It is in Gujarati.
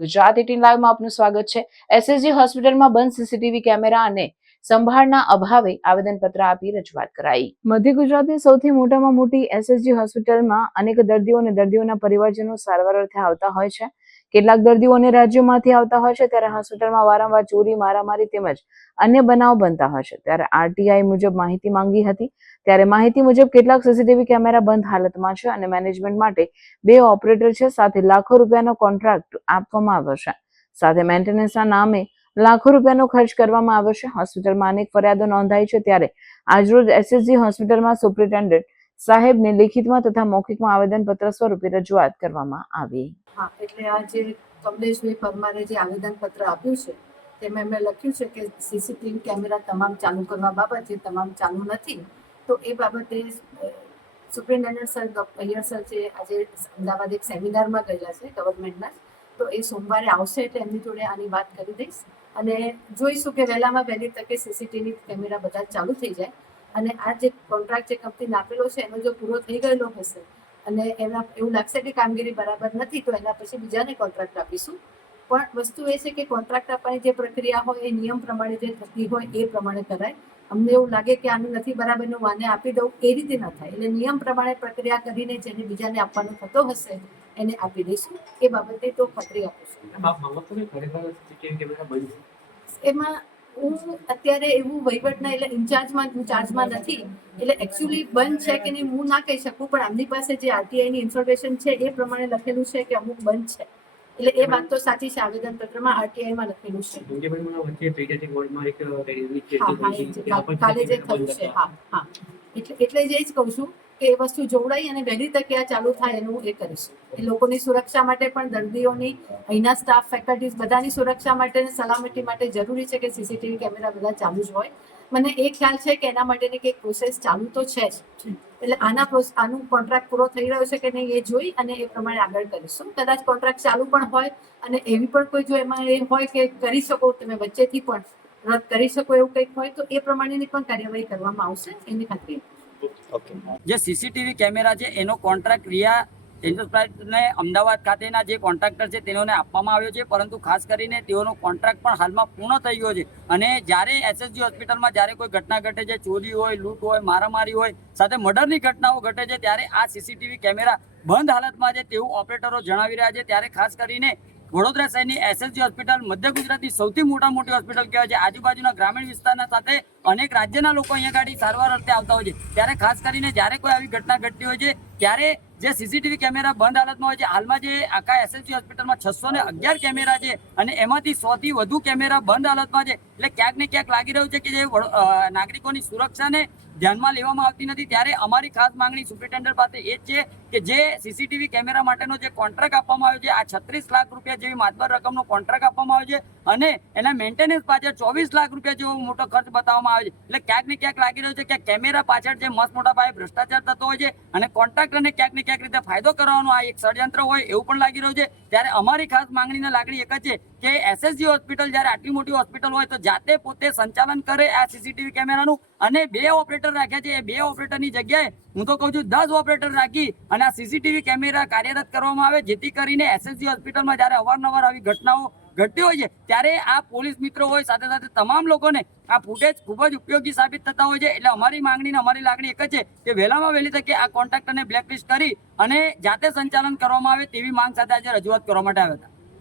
ગુજરાત એટીન લાઈવમાં આપનું સ્વાગત છે. એસએસજી હોસ્પિટલમાં બંધ સીસીટીવી કેમેરા અને સંભાળના અભાવે આવેદનપત્ર આપી રજૂઆત કરાઈ. મધ્ય ગુજરાતની સૌથી મોટામાં મોટી એસએસજી હોસ્પિટલમાં અનેક દર્દીઓ અને દર્દીઓના પરિવારજનો સારવાર અર્થે આવતા હોય છે. કેટલાક દર્દીઓ અન્ય રાજ્યોમાંથી આવતા હોય છે ત્યારે હોસ્પિટલમાં વારંવાર ચોરી, મારામારી તેમજ અન્ય બનાવ બનતા હોય છે. ત્યારે આરટીઆઈ મુજબ માહિતી માંગી હતી. ત્યારે માહિતી મુજબ કેટલાક સીસીટીવી કેમેરા બંધ હાલતમાં છે અને મેનેજમેન્ટ માટે બે ઓપરેટર છે, સાથે લાખો રૂપિયાનો કોન્ટ્રાક્ટ આપવામાં આવ્યો છે. સાથે મેન્ટેનન્સના નામે લાખો રૂપિયાનો ખર્ચ કરવામાં આવ્યો છે. હોસ્પિટલમાં અનેક ફરિયાદો નોંધાઈ છે. ત્યારે આજરોજ એસએસજી હોસ્પિટલમાં સુપ્રિન્ટેન્ડન્ટ સાહેબને લેખિતમાં તથા મૌખિકમાં આવેદનપત્ર સ્વરૂપે રજૂઆત કરવામાં આવી. હા, એટલે આ જે કમલેશભાઈ પરમારે જે આવેદનપત્ર આપ્યું છે, તેમાં એમણે લખ્યું છે કે સીસીટીવી કેમેરા તમામ ચાલુ કરવા બાબતે તમામ ચાલુ નથી. તો એ બાબતે સુપ્રિન્ટેન્ડન્ટ સર અય્યર સર જે આજે અમદાવાદ એક સેમિનારમાં ગયેલા છે ગવર્મેન્ટના, તો એ સોમવારે આવશે એટલે એમની જોડે આની વાત કરી દઈશ. અને જોઈશું કે વહેલામાં વહેલી તકે સીસીટીવી કેમેરા બધા ચાલુ થઈ જાય. અને આ જે કોન્ટ્રાક્ટ જે કંપનીને આપેલો છે એનો જો પૂરો થઈ ગયેલો હશે અને એના એવું લાગશે કે કામગીરી બરાબર નથી તો એના પછી બીજાને કોન્ટ્રાક્ટ આપીશું. પણ વસ્તુ એ છે કે કોન્ટ્રાક્ટ આપવાની જે પ્રક્રિયા હોય એ નિયમ પ્રમાણે જે થતી હોય એ પ્રમાણે કરાય. અમને એવું લાગે કે આનું નથી બરાબર હું આને આપી દઉં એ રીતે ન થાય. એટલે નિયમ પ્રમાણે પ્રક્રિયા કરીને જેને બીજાને આપવાનો થતો હશે એને આપી દઈશું. એ બાબતે તો ખાતરી આપું છે. એમાં હું અત્યારે એવું વહીવટના એટલે ઇન્ચાર્જમાં હું ચાર્જમાં નથી. એટલે એકચ્યુઅલી બંધ છે કે નહીં હું ના કહી શકું. પણ આમની પાસે જે આરટીઆઈની ઇન્ફોર્મેશન છે એ પ્રમાણે લખેલું છે કે અમુક બંધ છે. એટલે એ વાત તો સાચી છે આરટીઆઈમાં લખેલું છે. રેલવે હા હા એ જે કાલ- કાલે જે થયું છે હા હા. એટલે એટલે જ એ જ કહું છું કે એ વસ્તુ જોવડાઈ અને વહેલી તકે આ ચાલુ થાય એનું એ કરીશું. એ લોકોની સુરક્ષા માટે પણ દર્દીઓની, અહીંના સ્ટાફ ફેકલ્ટીઝ બધાની સુરક્ષા માટે અને સલામતી માટે જરૂરી છે કે સીસીટીવી કેમેરા બધા ચાલુ જ હોય. મને એ ખ્યાલ છે કે એના માટેની કંઈક પ્રોસેસ ચાલુ તો છે જ. એટલે આના પ્રોસ આનું કોન્ટ્રાક્ટ પૂરો થઈ રહ્યો છે કે નહીં એ જોઈ અને એ પ્રમાણે આગળ કરીશું. કદાચ કોન્ટ્રાક્ટ ચાલુ પણ હોય અને એવી પણ કોઈ જો એમાં એ હોય કે કરી શકો, તમે વચ્ચેથી પણ રદ કરી શકો એવું કંઈક હોય તો એ પ્રમાણેની પણ કાર્યવાહી કરવામાં આવશે. એની ખાતરી જે સીસીટીવી કેમેરા છે, એનો કોન્ટ્રાક્ટ રિયા એન્ટરપ્રાઇઝને અમદાવાદ ખાતેના જે કોન્ટ્રાક્ટર છે, તેઓને આપવામાં આવ્યો છે. પરંતુ ખાસ કરીને તેઓનો કોન્ટ્રાક્ટ પણ હાલમાં પૂર્ણ થઈ ગયો છે. અને જ્યારે એસએસજી હોસ્પિટલમાં જ્યારે કોઈ ઘટના ઘટે છે, ચોરી હોય, લૂંટ હોય, મારામારી હોય, સાથે મર્ડરની ઘટનાઓ ઘટે છે, ત્યારે આ સીસીટીવી કેમેરા બંધ હાલતમાં છે તેવું ઓપરેટરો જણાવી રહ્યા છે. ત્યારે ખાસ કરીને વડોદરા શહેરની એસએસજી હોસ્પિટલ, મધ્ય ગુજરાતની સૌથી મોટા મોટી હોસ્પિટલ કહેવાય છે. આજુબાજુના ગ્રામીણ વિસ્તારના સાથે અનેક રાજ્યના લોકો અહીંયા ગાડી સારવાર અર્થે આવતા હોય છે. ત્યારે ખાસ કરીને જ્યારે કોઈ આવી ઘટના ઘટતી હોય છે, ત્યારે જે સીસીટીવી કેમેરા બંધ હાલતમાં હોય છે. હાલમાં જે આખા એસએસજી હોસ્પિટલમાં છસો ને અગિયાર કેમેરા છે અને એમાંથી સો થી વધુ કેમેરા બંધ હાલતમાં છે. એટલે ક્યાંક ને ક્યાંક લાગી રહ્યું છે કે જે નાગરિકોની સુરક્ષાને ધ્યાનમાં લેવામાં આવતી નથી. ત્યારે અમારી ખાસ માંગણી સુપ્રિન્ટેન્ડન્ટ પાસે એ જ છે કે જે સીસીટીવી કેમેરા માટેનો જે કોન્ટ્રાક્ટ આપવામાં આવ્યો છે, આ છત્રીસ લાખ રૂપિયા જેવી માતબર રકમનો કોન્ટ્રાક્ટ આપવામાં આવ્યો છે અને એના મેન્ટેનન્સ પાછળ ચોવીસ લાખ રૂપિયા જેવો મોટો ખર્ચ બતાવવામાં આવે છે. એટલે ક્યાંક ને ક્યાંક લાગી રહ્યું છે કે કેમેરા પાછળ જે મસ્ત મોટા પાયે ભ્રષ્ટાચાર થતો હોય છે અને કોન્ટ્રાક્ટરને ક્યાંક ને ક્યાંક રીતે ફાયદો કરવાનો આ એક ષડયંત્ર હોય એવું પણ લાગી રહ્યું છે. ત્યારે અમારી ખાસ માંગણીને લાગણી એક જ છે કે એસએસજી હોસ્પિટલ જ્યારે આટલી મોટી હોસ્પિટલ હોય તો જાતે પોતે સંચાલન કરે આ સીસીટીવી કેમેરાનું. અને બે ઓપરેટર રાખ્યા છે. એ બે ઓપરેટરની જગ્યાએ હું તો કહું છું દસ ઓપરેટર રાખી અને આ સીસીટીવી કેમેરા કાર્યરત કરવામાં આવે, જેથી કરીને એસએસજી હોસ્પિટલમાં જ્યારે અવારનવાર આવી ઘટનાઓ ઘટતી હોય છે. ત્યારે આ પોલીસ મિત્રો હોય, સાથે સાથે તમામ લોકોને આ ફૂટેજ ખૂબ જ ઉપયોગી સાબિત થતા હોય છે. એટલે અમારી માંગણી ને અમારી લાગણી એક જ છે કે વહેલામાં વહેલી તકે આ કોન્ટ્રાક્ટરને બ્લેકલિસ્ટ કરી અને જાતે સંચાલન કરવામાં આવે તેવી માંગ સાથે આજે રજૂઆત કરવા માટે આવ્યા હતા.